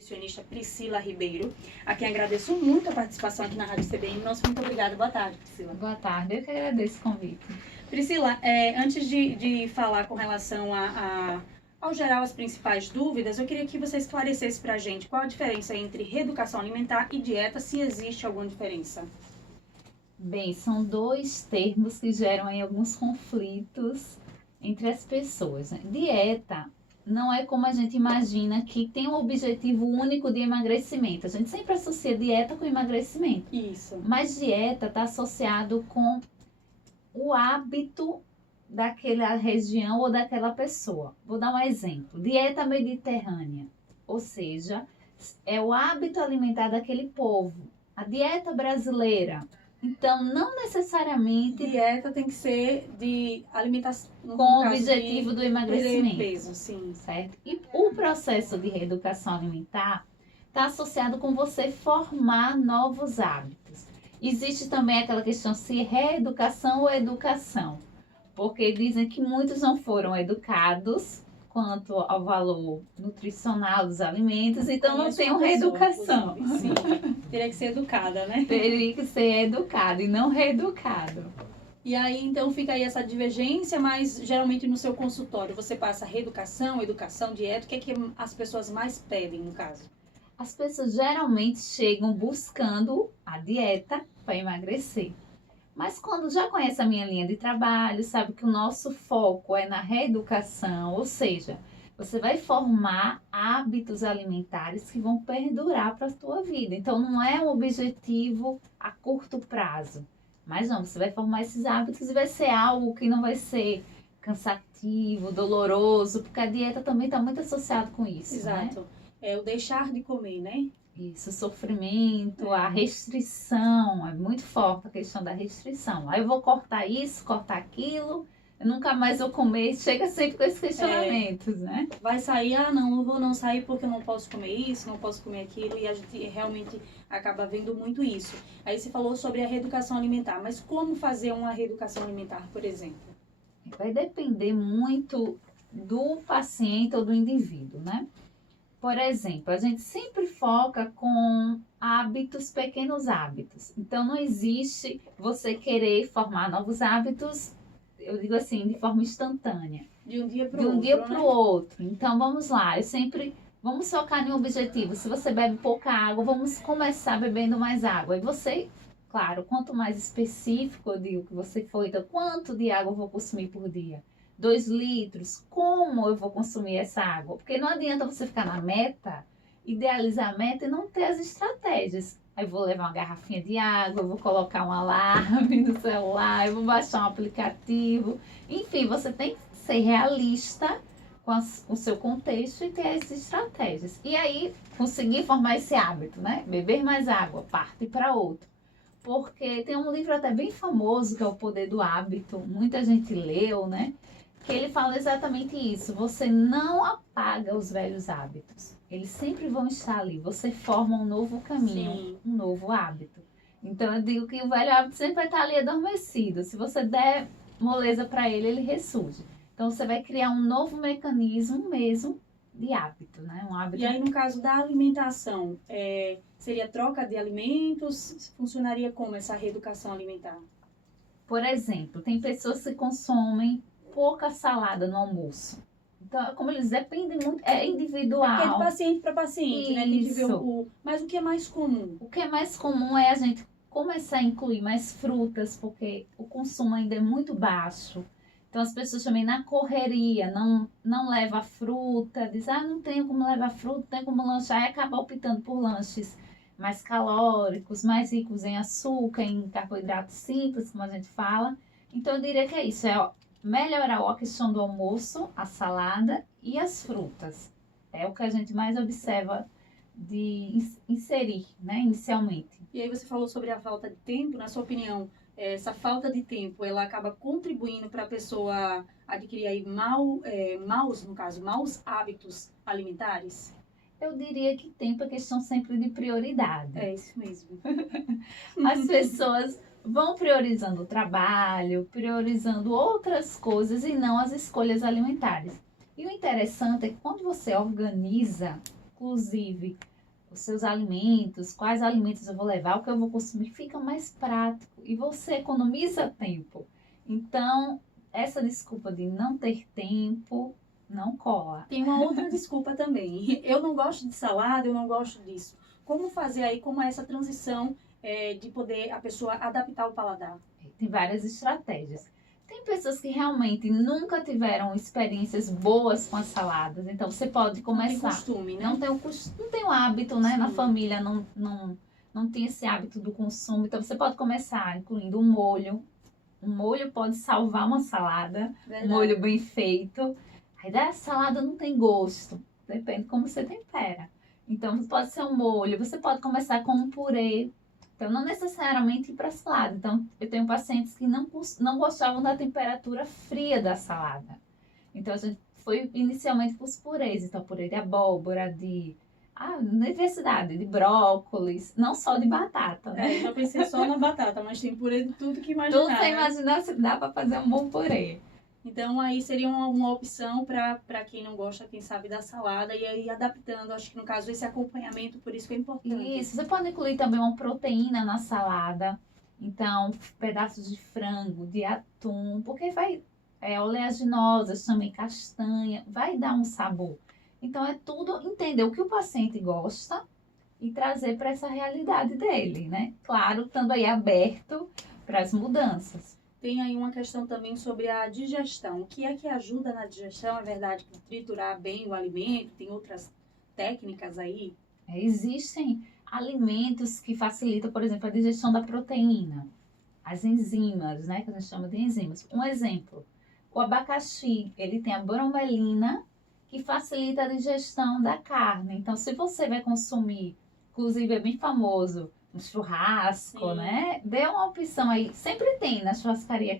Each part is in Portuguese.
Nutricionista Priscila Ribeiro, a quem agradeço muito a participação aqui na Rádio CBN. Nosso muito obrigada. Boa tarde, Priscila. Boa tarde, eu que agradeço o convite. Priscila, antes de falar com relação ao geral as principais dúvidas, eu queria que você esclarecesse para a gente qual a diferença entre reeducação alimentar e dieta, se existe alguma diferença. Bem, são dois termos que geram aí alguns conflitos entre as pessoas, né? Dieta não é como a gente imagina, que tem um objetivo único de emagrecimento. A gente sempre associa dieta com emagrecimento. Isso. Mas dieta está associado com o hábito daquela região ou daquela pessoa. Vou dar um exemplo. Dieta mediterrânea, ou seja, é o hábito alimentar daquele povo. A dieta brasileira. Então, não necessariamente... Dieta tem que ser de alimentação... Com o objetivo do emagrecimento. Peso, sim. Certo? E o processo de reeducação alimentar está associado com você formar novos hábitos. Existe também aquela questão se reeducação ou educação. Porque dizem que muitos não foram educados quanto ao valor nutricional dos alimentos, então não tem uma reeducação. Sim, teria que ser educada, né? Teria que ser educado e não reeducado. E aí, então, fica aí essa divergência, mas geralmente no seu consultório você passa reeducação, educação, dieta, o que é que as pessoas mais pedem no caso? As pessoas geralmente chegam buscando a dieta para emagrecer. Mas quando já conhece a minha linha de trabalho, sabe que o nosso foco é na reeducação, ou seja, você vai formar hábitos alimentares que vão perdurar para a tua vida. Então, não é um objetivo a curto prazo. Mas não, você vai formar esses hábitos e vai ser algo que não vai ser cansativo, doloroso, porque a dieta também está muito associada com isso. Exato. Né? É o deixar de comer, né? Isso, sofrimento, a restrição, é muito forte a questão da restrição. Aí eu vou cortar isso, cortar aquilo, eu nunca mais vou comer, chega sempre com esses questionamentos, né? Vai sair, não vou não sair porque eu não posso comer isso, não posso comer aquilo, e a gente realmente acaba vendo muito isso. Aí você falou sobre a reeducação alimentar, mas como fazer uma reeducação alimentar, por exemplo? Vai depender muito do paciente ou do indivíduo, né? Por exemplo, a gente sempre foca com hábitos, pequenos hábitos. Então, não existe você querer formar novos hábitos, eu digo assim, de forma instantânea. De um dia para o outro. De um dia para o né? outro. Então, vamos lá. Vamos focar em um objetivo. Se você bebe pouca água, vamos começar bebendo mais água. E você, claro, quanto mais específico eu digo que você for, então, quanto de água eu vou consumir por dia? 2 litros, como eu vou consumir essa água? Porque não adianta você ficar na meta, idealizar a meta e não ter as estratégias. Aí eu vou levar uma garrafinha de água, eu vou colocar um alarme no celular, eu vou baixar um aplicativo. Enfim, você tem que ser realista com o seu contexto e ter as estratégias. E aí, conseguir formar esse hábito, né? Beber mais água, parte para outro. Porque tem um livro até bem famoso, que é O Poder do Hábito. Muita gente leu, né? Que ele fala exatamente isso. Você não apaga os velhos hábitos. Eles sempre vão estar ali. Você forma um novo caminho, Sim. Um novo hábito. Então, eu digo que o velho hábito sempre vai estar ali adormecido. Se você der moleza para ele, ele ressurge. Então, você vai criar um novo mecanismo mesmo de hábito, né? Um hábito. E aí, no caso da alimentação, seria troca de alimentos? Funcionaria como essa reeducação alimentar? Por exemplo, tem pessoas que consomem pouca salada no almoço. Então, como eles dependem muito, é individual. É porque é de paciente para paciente, né? Tem que ver Isso. Mas o que é mais comum? O que é mais comum é a gente começar a incluir mais frutas, porque o consumo ainda é muito baixo. Então, as pessoas também na correria não leva fruta, diz, não tenho como levar fruta, não tenho como lanchar, e acaba optando por lanches mais calóricos, mais ricos em açúcar, em carboidratos simples, como a gente fala. Então, eu diria que é isso, melhorar a questão do almoço, a salada e as frutas. É o que a gente mais observa de inserir, né, inicialmente. E aí você falou sobre a falta de tempo. Na sua opinião, essa falta de tempo, ela acaba contribuindo para a pessoa adquirir aí maus hábitos alimentares? Eu diria que tempo é questão sempre de prioridade. É isso mesmo. As pessoas vão priorizando o trabalho, priorizando outras coisas e não as escolhas alimentares. E o interessante é que quando você organiza inclusive, os seus alimentos, quais alimentos eu vou levar, o que eu vou consumir, fica mais prático e você economiza tempo. Então, essa desculpa de não ter tempo não cola. Tem uma outra desculpa também. Eu não gosto de salada, eu não gosto disso. Como fazer aí, como é essa transição de poder a pessoa adaptar o paladar? Tem várias estratégias. Tem pessoas que realmente nunca tiveram experiências boas com as saladas, então você pode começar. Não tem costume, né? Não tem o hábito, né? Sim. Na família não tem esse hábito do consumo, então você pode começar incluindo um molho. Um molho pode salvar uma salada, Verdade. um molho bem feito. Aí da salada não tem gosto, depende de como você tempera. Então pode ser um molho, você pode começar com um purê. Então, não necessariamente ir para a salada. Então, eu tenho pacientes que não gostavam da temperatura fria da salada. Então, a gente foi inicialmente para os purês. Então, purê de abóbora, diversidade, de brócolis, não só de batata, né? Eu já pensei só na batata, mas tem purê de tudo que imaginar. Tudo sem imaginar se dá para fazer um bom purê. Então, aí seria uma opção para quem não gosta, quem sabe, da salada. E aí, adaptando, acho que no caso, esse acompanhamento, por isso que é importante. Isso, você pode incluir também uma proteína na salada. Então, pedaços de frango, de atum, porque vai oleaginosas também, castanha, vai dar um sabor. Então, é tudo entender o que o paciente gosta e trazer para essa realidade dele, né? Claro, estando aí aberto para as mudanças. Tem aí uma questão também sobre a digestão. O que é que ajuda na digestão? É verdade que triturar bem o alimento, tem outras técnicas aí? Existem alimentos que facilitam, por exemplo, a digestão da proteína. As enzimas, né? Que a gente chama de enzimas. Um exemplo, o abacaxi, ele tem a bromelina, que facilita a digestão da carne. Então, se você vai consumir, inclusive é bem famoso, um churrasco, Sim. né? Dê uma opção aí. Sempre tem na churrascaria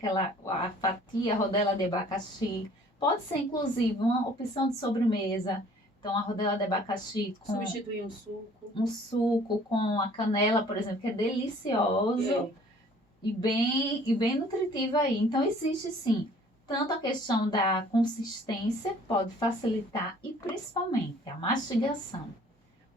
a fatia, a rodela de abacaxi. Pode ser, inclusive, uma opção de sobremesa. Então, a rodela de abacaxi com Substituir um suco. um suco com a canela, por exemplo, que é delicioso e bem nutritivo aí. Então, existe sim, tanto a questão da consistência, pode facilitar, e principalmente a mastigação.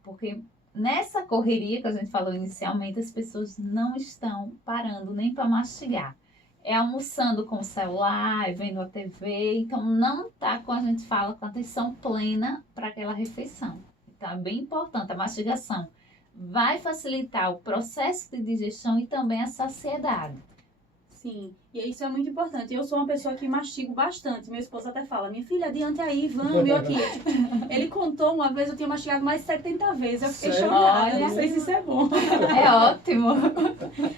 Porque nessa correria que a gente falou inicialmente, as pessoas não estão parando nem para mastigar. É almoçando com o celular, vendo a TV, então não está, como a gente fala, com atenção plena para aquela refeição. Então é bem importante a mastigação. Vai facilitar o processo de digestão e também a saciedade. Sim, e isso é muito importante. Eu sou uma pessoa que mastigo bastante. Meu esposo até fala, minha filha, adiante aí, vamos, eu aqui. Ele contou uma vez, eu tinha mastigado mais de 70 vezes. Eu fiquei chocada, não sei se isso é bom. É ótimo.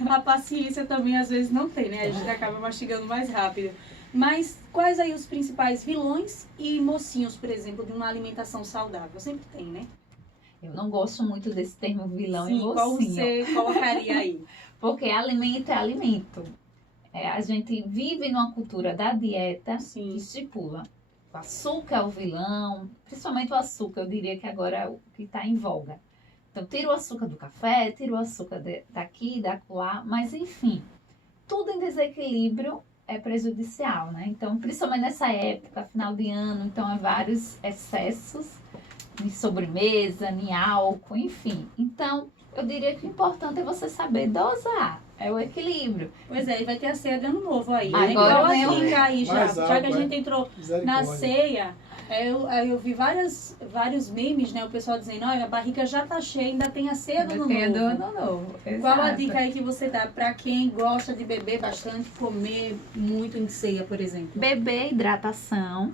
A paciência também às vezes não tem, né? A gente acaba mastigando mais rápido. Mas quais aí os principais vilões e mocinhos, por exemplo, de uma alimentação saudável? Sempre tem, né? Eu não gosto muito desse termo vilão Sim, e mocinho. qual você colocaria aí? Porque alimento é alimento. A gente vive numa cultura da dieta Sim. que estipula. O açúcar é o vilão, principalmente o açúcar, eu diria que agora é o que está em voga. Então, tira o açúcar do café, tira o açúcar daqui, da acolá, mas enfim, tudo em desequilíbrio é prejudicial, né? Então, principalmente nessa época, final de ano, então há vários excessos em sobremesa, em álcool, enfim. Então, eu diria que o importante é você saber dosar. É o equilíbrio. Pois é, e vai ter a ceia de ano novo aí. Agora né? Qual a dica aí já que a gente entrou na Misericórdia. ceia, eu vi vários memes, né? O pessoal dizendo, olha, a barriga já tá cheia, ainda tem a ceia do ano Tem do novo. ano novo. Qual a Exato. dica aí que você dá pra quem gosta de beber bastante, comer muito em ceia, por exemplo? Beber hidratação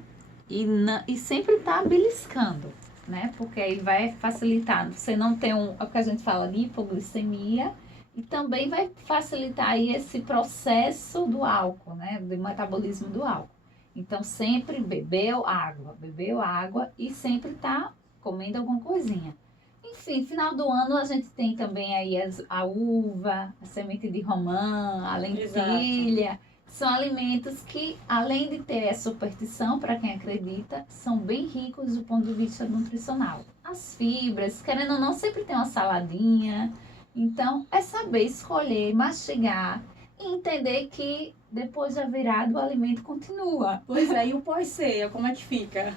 e sempre tá beliscando, né? Porque aí vai facilitar. Você não tem o que a gente fala de hipoglicemia. E também vai facilitar aí esse processo do álcool, né? Do metabolismo do álcool. Então, sempre bebeu água e sempre tá comendo alguma coisinha. Enfim, final do ano a gente tem também aí a uva, a semente de romã, a lentilha. São alimentos que, além de ter a superstição, para quem acredita, são bem ricos do ponto de vista nutricional. As fibras, querendo ou não, sempre tem uma saladinha. Então, é saber escolher, mastigar e entender que depois da virada o alimento continua. Pois é, e o pós-ceia, como é que fica?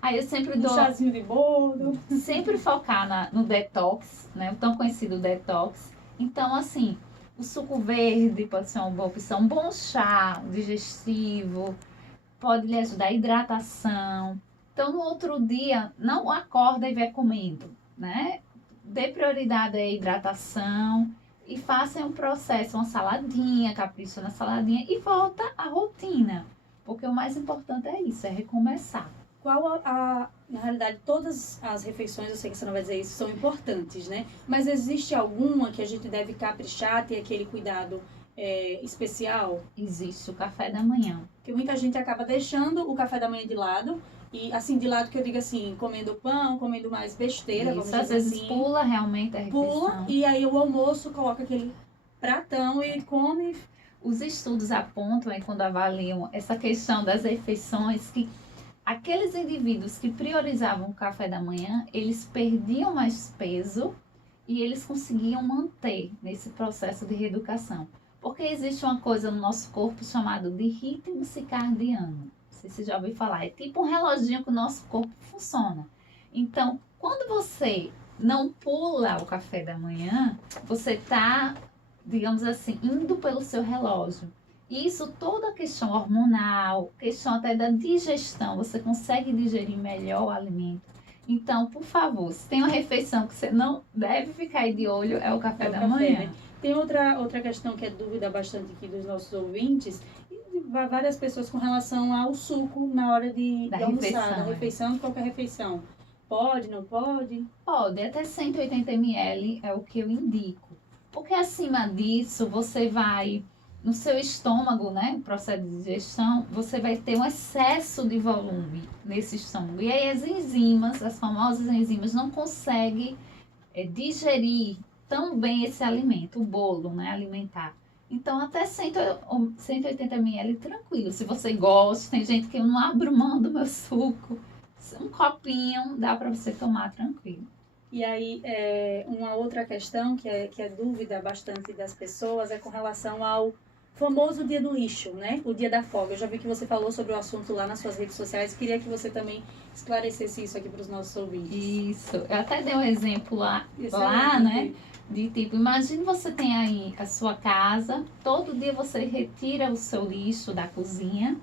Aí eu sempre Um dou, chazinho de boldo. sempre focar no detox, né? O tão conhecido detox. Então, assim, o suco verde pode ser uma boa opção. Um bom chá digestivo pode lhe ajudar a hidratação. Então, no outro dia, não acorda e vai comendo, né? Dê prioridade à hidratação e faça um processo, uma saladinha, capricha na saladinha e volta à rotina. Porque o mais importante é isso, é recomeçar. Na realidade, todas as refeições, eu sei que você não vai dizer isso, são importantes, né? Mas existe alguma que a gente deve caprichar, ter aquele cuidado especial? Existe o café da manhã. Porque muita gente acaba deixando o café da manhã de lado. E assim, de lado que eu digo assim, comendo pão, comendo mais besteira, vamos Isso, às dizer vezes assim. pula realmente a refeição. Pula, e aí o almoço coloca aquele pratão e come. Os estudos apontam, aí, quando avaliam essa questão das refeições, que aqueles indivíduos que priorizavam o café da manhã, eles perdiam mais peso e eles conseguiam manter nesse processo de reeducação. Porque existe uma coisa no nosso corpo chamada de ritmo circadiano. Não sei se você já ouviu falar. É tipo um reloginho que o nosso corpo funciona. Então, quando você não pula o café da manhã, você está, digamos assim, indo pelo seu relógio. Isso, toda a questão hormonal, questão até da digestão, você consegue digerir melhor o alimento. Então, por favor, se tem uma refeição que você não deve ficar aí de olho, é o café da manhã. Né? Tem outra questão que é dúvida bastante aqui dos nossos ouvintes, e várias pessoas com relação ao suco na hora de almoçar, da refeição, de qualquer refeição. Pode, não pode? Pode, até 180 ml é o que eu indico. Porque acima disso, você vai, no seu estômago, né, processo de digestão, você vai ter um excesso de volume nesse estômago. E aí as enzimas, as famosas enzimas, não conseguem digerir tão bem esse alimento, o bolo, né, alimentar. Então, até 180 ml, tranquilo. Se você gosta, tem gente que eu não abro mão do meu suco. Um copinho dá para você tomar tranquilo. E aí, uma outra questão que é dúvida bastante das pessoas é com relação ao famoso dia do lixo, né? O dia da folga. Eu já vi que você falou sobre o assunto lá nas suas redes sociais. Queria que você também esclarecesse isso aqui para os nossos ouvintes. Isso. Eu até dei um exemplo lá né? De tipo, imagine você tem aí a sua casa, todo dia você retira o seu lixo da cozinha,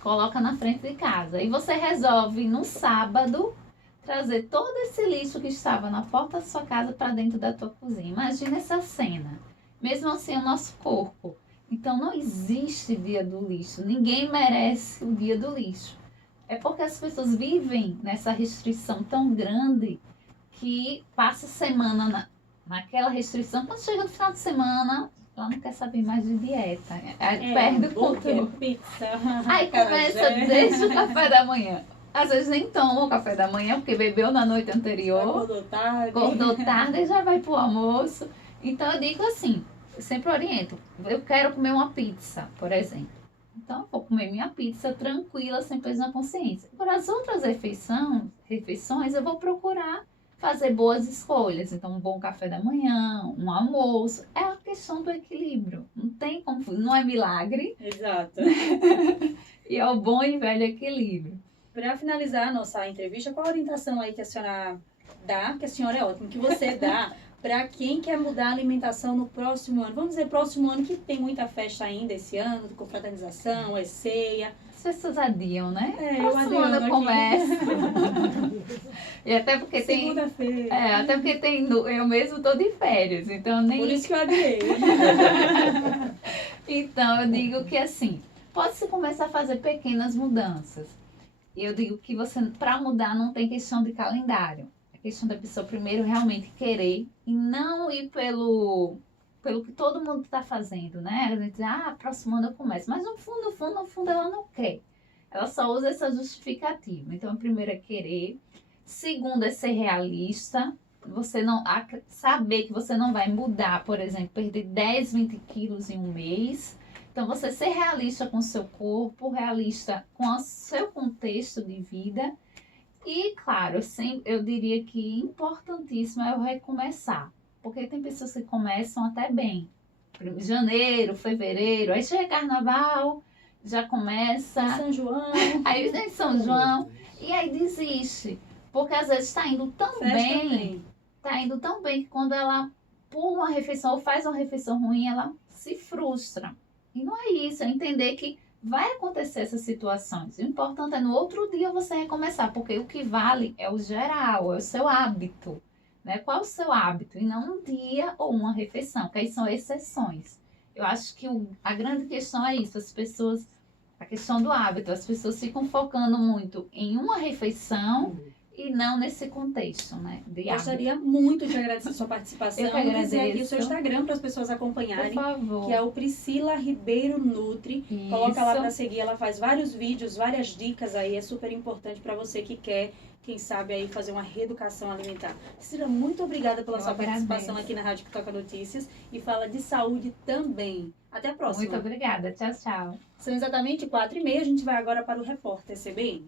coloca na frente de casa. E você resolve no sábado trazer todo esse lixo que estava na porta da sua casa para dentro da tua cozinha. Imagina essa cena. Mesmo assim, o nosso corpo. Então, não existe dia do lixo. Ninguém merece o dia do lixo. É porque as pessoas vivem nessa restrição tão grande que passa a semana naquela restrição. Quando chega no final de semana, ela não quer saber mais de dieta. Aí perde o controle. Pizza, aí começa desde o café da manhã. Às vezes nem toma o café da manhã, porque bebeu na noite anterior. Acordou tarde e já vai pro almoço. Então eu digo assim, eu sempre oriento. Eu quero comer uma pizza, por exemplo. Então eu vou comer minha pizza tranquila, sem peso na consciência. Agora as outras refeições eu vou procurar fazer boas escolhas. Então um bom café da manhã, um almoço. É a questão do equilíbrio. Não tem como, não é milagre. Exato. E é o bom e velho equilíbrio. Para finalizar a nossa entrevista, qual a orientação aí que a senhora dá, que a senhora é ótima, que você dá para quem quer mudar a alimentação no próximo ano? Vamos dizer, próximo ano, que tem muita festa ainda esse ano, de confraternização, é ceia. As pessoas adiam, né? Próximo ano eu começo. E até porque segunda-feira. Até porque eu mesmo tô de férias, então nem... Por isso que eu adiei. Então, eu digo que assim, pode-se começar a fazer pequenas mudanças. E eu digo que para mudar, não tem questão de calendário. É questão da pessoa primeiro realmente querer e não ir pelo que todo mundo está fazendo, né? A gente diz, próximo ano eu começo. Mas no fundo, ela não quer. Ela só usa essa justificativa. Então, a primeira é querer. Segundo é ser realista. Você não saber que você não vai mudar, por exemplo, perder 10, 20 quilos em um mês. Então, você ser realista com o seu corpo, realista com o seu contexto de vida. E, claro, eu diria que importantíssimo é o recomeçar. Porque tem pessoas que começam até bem. Janeiro, fevereiro, aí chega carnaval, já começa. São João. Aí vem São João. E aí desiste. Porque às vezes está indo tão Festa bem, tem. tá indo tão bem que quando ela pula uma refeição ou faz uma refeição ruim, ela se frustra. E não é isso, é entender que vai acontecer essas situações. O importante é no outro dia você recomeçar, porque o que vale é o geral, é o seu hábito. Né? Qual é o seu hábito? E não um dia ou uma refeição, que aí são exceções. Eu acho que a grande questão é isso, a questão do hábito, as pessoas ficam focando muito em uma refeição e não nesse contexto, né? De hábito. Gostaria muito de agradecer a sua participação. Eu que agradeço. Dizer aqui o seu Instagram para as pessoas Por acompanharem, favor. que é o Priscila Ribeiro Nutri. Isso. Coloca lá para seguir, ela faz vários vídeos, várias dicas aí, é super importante para você que quer, quem sabe aí fazer uma reeducação alimentar. Priscila, muito obrigada pela Eu sua agradeço. participação aqui na Rádio que Toca Notícias e fala de saúde também. Até a próxima. Muito obrigada. Tchau, tchau. São exatamente 4h30, a gente vai agora para o Repórter CBN.